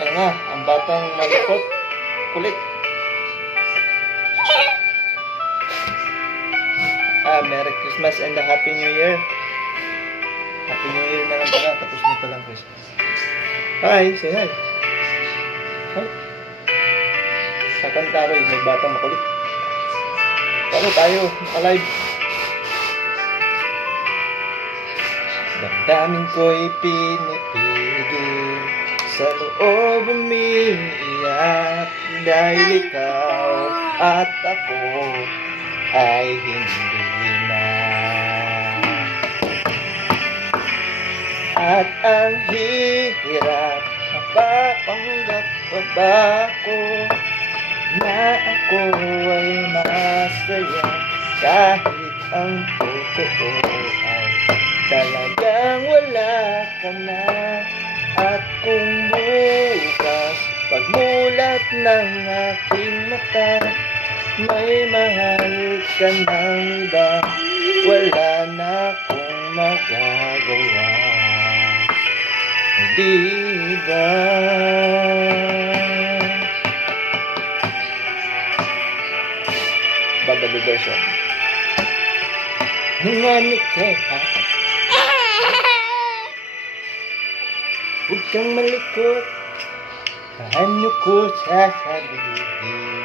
Ayan nga, ang batang malupot. Kulit. Merry Christmas and a Happy New Year. Happy New Year na lang pala. Tapos na palang Christmas. Hi, say hi. Hi. Sa Kantaroy, may batang makulit. Paano tayo? Alive. Damdamin ko'y pinipigil, sa loob umiiyak, dahil ikaw at ako ay hindi na. At ang hirap, mapapanggap pa ba ako na ako ay masaya, kahit ang totoo ay talagang wala ka na. At kung bukas pagmulat ng aking mata, may mahal ka ng iba, wala na akong magagawa. Di ba? Babalu version. Ngani ka, huwag kang malikot. Paano ko sasabihin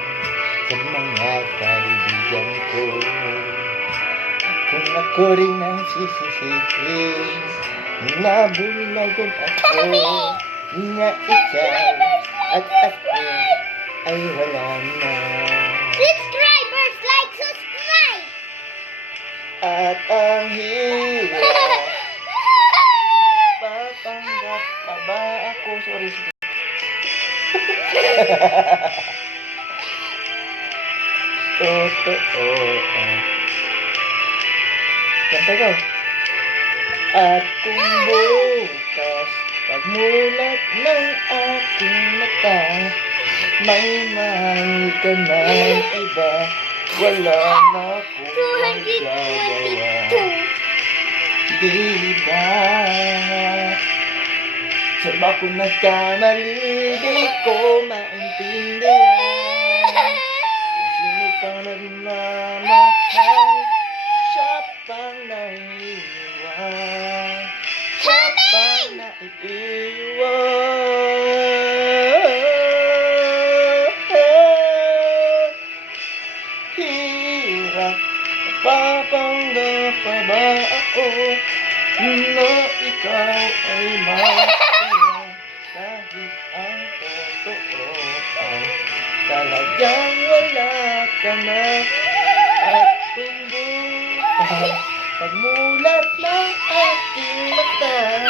sa mga kaibigan ko kung ako rin ang sisisihin, nabulagan ako na ikaw at ako ay wala na. Subscribers, like, subscribe! At ang hirap, papanggap pa ba ako? Sorry. Totoo. Kanta ko. At kung bukas pagmulat ng aking mata, may mahal ka ng iba, wala na akong magagawa. Diba? Saan ba kung nagkamali, di ko maintindihan. Kung sino pang nagmamahal, siya pang naiiwan, siya pang naiiwan. Hirap, papanggap pa ba ako na ikaw ay masaya, kahit ang totoo ay talagang wala ka na. At kung bukas pagmulat ng aking mata,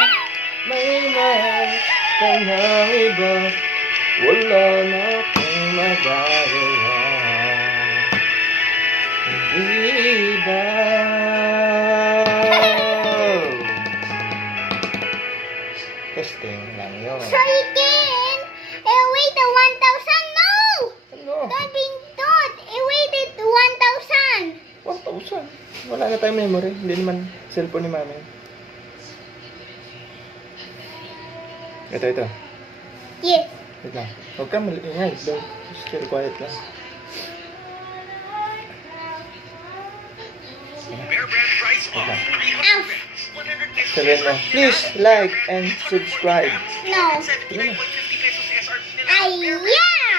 may mahal ka ng iba, wala na akong magagawa. Diba? Testing lang yun. So you can wait the 1,000? No! Ano? Don't be good. Waited 1,000. 1,000. Wala na tayong memory. Hindi naman cellphone ni mami. Ito. Yes. Wait lang. Huwag ka maliingay. Don't. Still quiet lang. Bear Brand price off. 300 grams. 100 pesos. Sabihin mo, please like and subscribe. No. 79.50 pesos SRP nila. Ay, yeah!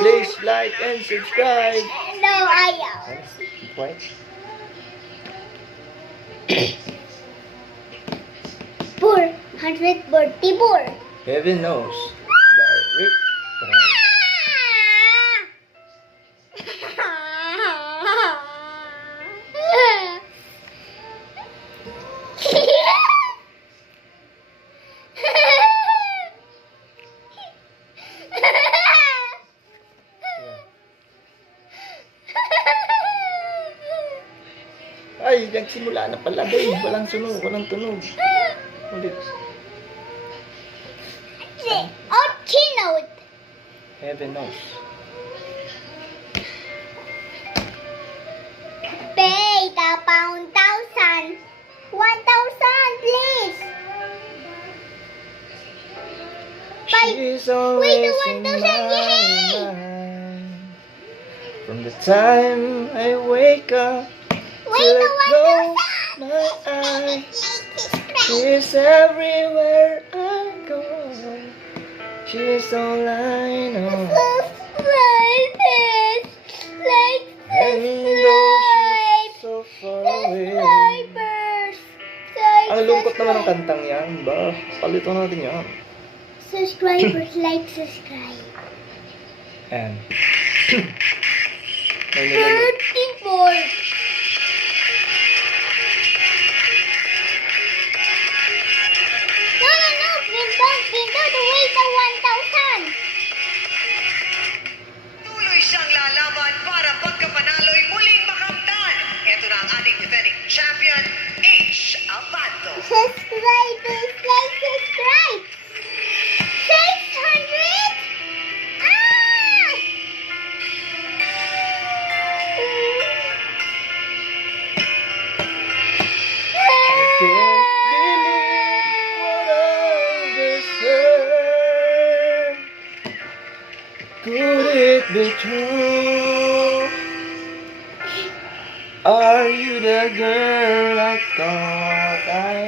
Please like and subscribe. No, ayaw. Quiet. 444. Heaven Knows by Rick Brown. Ay, nagsimula na pala, babe. Walang sunog, walang tunog. Ulit. Oh, keynote. Heaven knows. Pay the pound 1,000. 1,000, please. She's always in my 1,000, yay! mind. From the time I wake up Wait till the I close my eyes, she's everywhere I go. She's all I know. And though she's so far away. Ang lungkot naman ng kantang yan, ba? Palito natin yan. Subscribers, like, subscribe. And may nilulog. 34. No, no, no. Pinto, the way the 1,000. Tuloy siyang lalaban para pagkapanalo'y muling makamtan. Ito na ang ating defending champion, H. Abando. Subscribers, like, subscribe. 600? Ah! Can't believe what I deserve. Could it be true? Are you the girl I thought